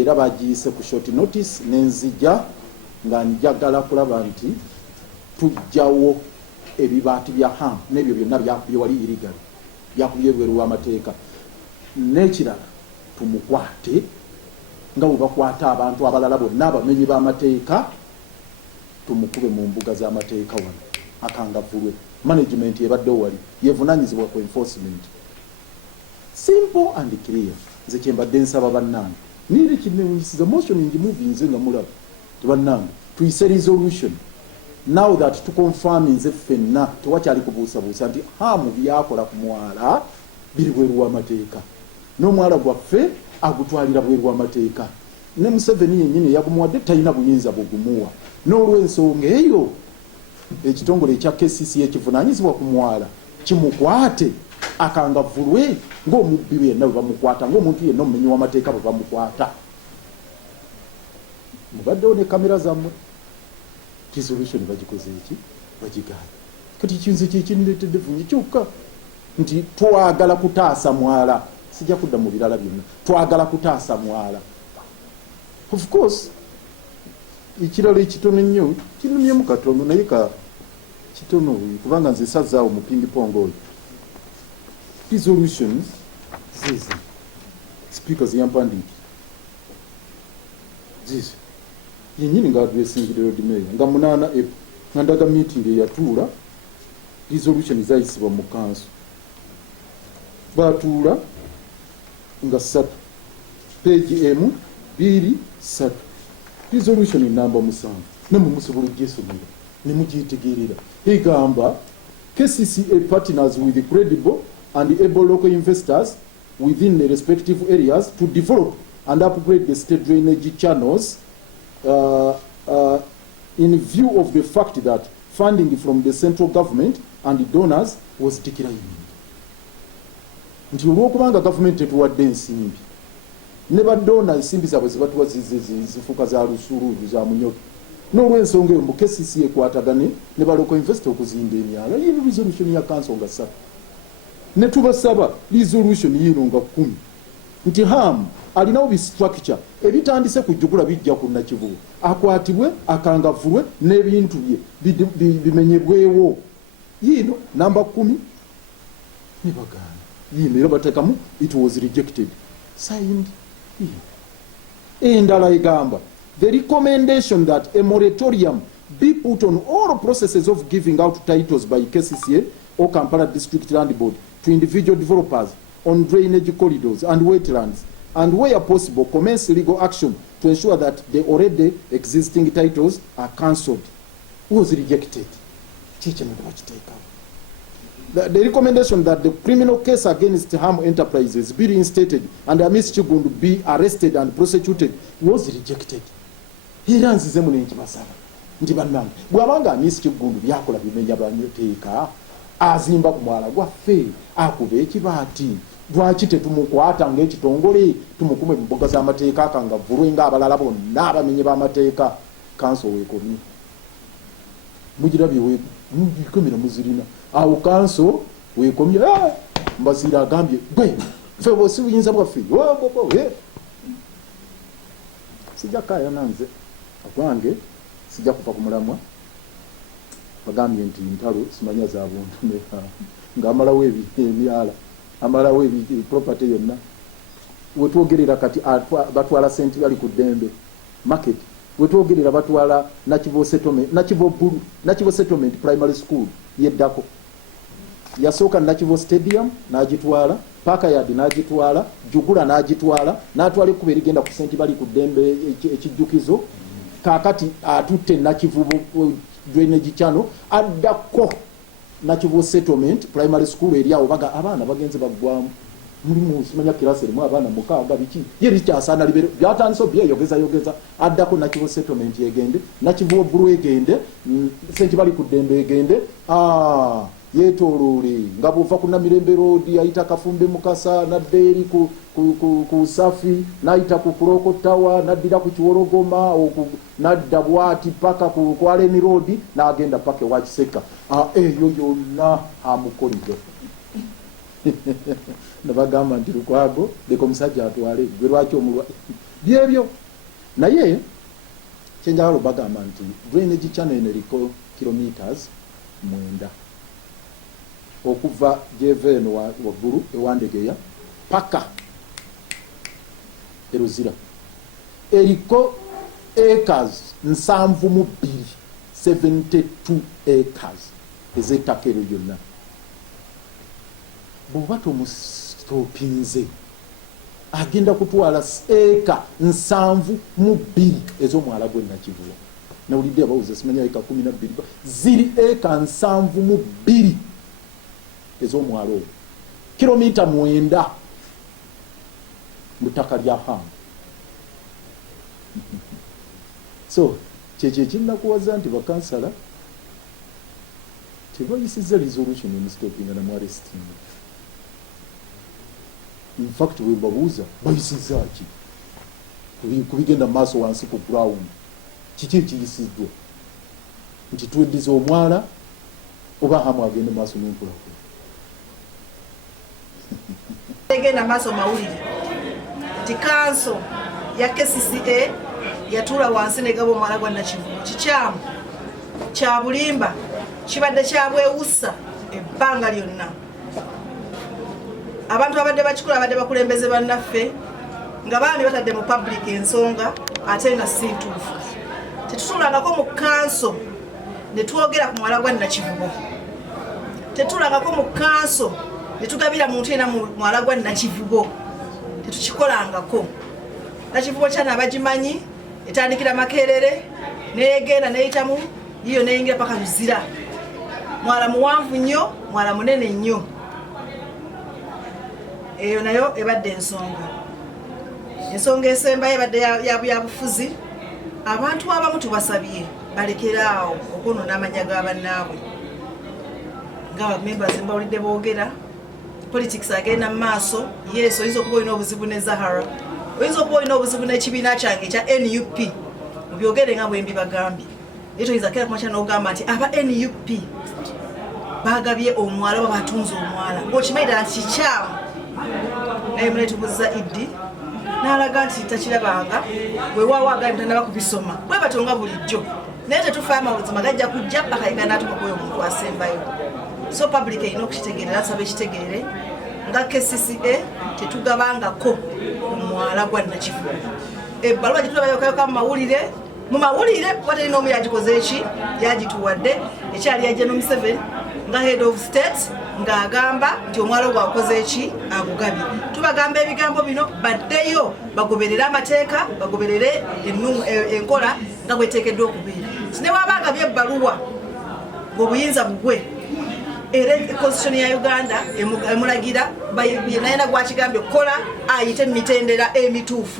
era bagiyise ku short notice nenzija nga njagala kulaba nti tujjawo ebibaati bya ham n'ebyo byonna byakubye wali illegal byakubye bweru w'amateeka n'ekirala tumukwate nga bwe bakwata abantu abalala bonna abamenyi b'amateeka tumukube mu mbuga z'amateeka wano akangavulwe management ebaddewo wali yevunanyizibwa ku enforcement. Simple and clear. Nze kyembadde nsaba bannange niiri kinewunyisiza motion njimuvi nze nga mulaba tebannange tuyise resolution now that tukonfirm nze ffenna tewakyali kubuusabuusa nti hamu byakola ku mwala biri bweru w'amateeka n'omwala gwaffe agutwalira bweru w'amateeka ne Museveni yennyini eyagumuwadde talina buyinza bugumuwa n'olw'ensonga eyo ekitongole ekya KCC ekivunaanyizibwa ku mwala kimukwate akangavulwe ng'omubbi we yenna bwe bamukwata ng'omuntu yenna omumenyi w'amateeka bwe bamukwata. Mubaddewo ne kamera zammwe resolution bagikoze eki bagigaana kati kinze kyekindiretedde vunyi kyokka nti twagala kutaasa mwala sijja kudda mu birala byonna twagala kutaasa mwala. Of course ekirala ekitono nnyo kinumyemu katono naye ka kitono kubanga nze sazaawo mu pingi pongo oyo resolutions zizi speakers yampandiiki zizi yenyini nga adresingire road mayor nga 8 April nga ndaga meeting eyatuula resolution zayisibwa mu council batuula nga 3 page M 2 3 resolution number 7 namwe musobola gyesomera ne mugitegeerera egamba KCCA partners with credible and able local investors within the respective areas to develop and upgrade the state drainage channels in view of the fact that funding from the central government and donors was declining. Nti olw'okubanga government etuwadde ensimbi ne badona ensimbi zaabwe zibatuwa zifuuka za lusuuluulu za munyoto n'olw'ensonga eyo mu KCC ekwatagane ne baloko investor okuzimba emyala yino resolution ya council nga 3 ne tubasaba resolution yino nga 10 nti ham alinawo bistructure ebitandise kujjukula bijja ku Nakivubo akwatibwe akangavulwe n'ebintu bye bimenyebwewo yino namba 10 ne bagaana yino era bateekamu it was rejected signed endala egamba the recommendation that a moratorium be put on all processes of giving out titles by KCCA or Kampala District Land Board to individual developers on drainage corridors and wetlands, and where possible commence legal action to ensure that the already existing titles are cancelled was rejected. The recommendation that the criminal case against Ham Enterprises be reinstated and Amis Chigundu be arrested and prosecuted was rejected. Era nzizemu n'enkibasaba nti bannange bw'abanga Amis Chigundu byakola bimenya banyoteeka azimba ku mwala gwaffe akuba ekibaati lwaki tetumukwata ng'ekitongole tumukume mu mbuga z'amateeka akangavulwe ng'abalala bonna abamenyi b'amateeka kanso weekomye mugirabye mugikomera muzirina awo kanso weekomye mbazira agambye gwe ffe bwosi buyinza bwaffe sijja kaya nanze agwange sijja kufa ku mulamwa bagambye nti ntalo simanya za buntu ng'amalawo emyala amalawo property yonna wetwogerera kati batwala sente bali ku Dembe market wetwogerera batwala Nakivubo settlement primary school yeddako yasooka Nakivubo stadium n'agitwala Parkyard n'agitwala Jugula n'agitwala n'atwala ekkuba erigenda ku sente bali ku Dembe ekijjukizo kaakati atutte Nakivubo drainage channel addako Nakivubo settlement primary school eri awo baga abaana bagenze baggwamu mulimu simanya kirasi erimu abaana mukaaga biki yeri kyasaana libero byatandise byeyogeza addako Nakivubo settlement yegende Nakivubo bulu egende sente bali ku Dembe egende yetoolole nga bw'ova ku Namirembe road yayita Kafumbe Mukasa nadda eri ku Safi n'ayita ku Kuroko Tower n'addira ku Kiworogoma n'adda bwati paka ku Aleni road n'agenda paka ewa Kiseka eyo yonna amukolidde ne bagamba nti Lukwago leka omusajja atwale gwe lwaki byebyo naye kyenjagala obagamba nti drainage channel eno eriko kilometers 9 okuva JVN waggulu ewandegeya paka eruzira eriko acres 72 acres ez'ettaka eryo lyonna bw'oba tomustopinze agenda kutwala eka 72 ez'omwala gwe Nakivubo. Nawulidde abawuza simanya eka 12 ziri eka 72 ez'omwala ogwo kilomita 9 mu ttaka lya Ham. So kyekyo ekinnakuwaza nti bakansala tebayisizza resolution emustopinga namwaresting. In fact we babuuza bayisizza ki kubigenda maaso wansi ku ground kiki ekiyisiddwa nti tweddiza omwala oba Hamu agende maaso n'enkulakula egenda maaso mawulire nti kanso ya KCCA yatuula wansi negaba omwala gwa Nakivubo kikyamu kya bulimba kibadde kya bwewussa ebbanga lyonna. Abantu abadde bakikola abadde bakulembeze bannaffe nga baami batadde mu public ensonga ate nga si ntuufu. Tetutuulangako mu kanso ne twogera ku mwala gwa Nakivubo. Tetuulangako mu kanso ne tugabira muntu yenna mu mwala gwa Nakivubo. Tetukikolangako. Nakivubo kyana abagimanyi etandikira Makerere neegenda neyitamu yiyo neyingira paka Luzira. Mwala muwanvu nnyo, mwala munene nnyo. Eyo nayo ebadde ensonga esembayo ebadde ya bufuzi. Abantu abamu tubasabye balekeraawo okwonoona amanya g'abannaabwe nga members mbawulidde boogera politics agenda mu maaso. Yes, oyinza okuba olina obuzibu ne Zahara, oyinza okuba olina obuzibu n'ekibiina kyange ekya NUP mubyogere nga bwe mbibagambye, naye toyinza kera kumakya n'ogamba nti aba NUP bagabye omwala oba batunze omwala ng'okimanyi ddala nti kikyamu. Naye munetubuuza Iddi n'alaga nti takirabanga weewaawo agali mutanaba kubisoma bwe batonga bulijjo, naye tetufayo amawulizima gajja kujja bakayiga n'atumakoyo omuntu asembayo. So public erina okukitegeerera, asaba ekitegeere nga KCCA tetugabangako omwala gwa Nakivubo. Ebbaluwa gyetubayokayoka mu mawulire watalina omu yagikoze eki yagituwadde ekyali ya General Museveni nga head of state ng'agamba nti omwala gwakoze eki agugabye. Tubagamba ebigambo bino baddeyo bagoberere amateeka, bagoberere enkola nga bweteekeddwa okubeera. Ne wabanga byebbaluwa ng'obuyinza bugwe era constitution ya Uganda emulagira naye gwakigambye kola ayite emitendera emituufu.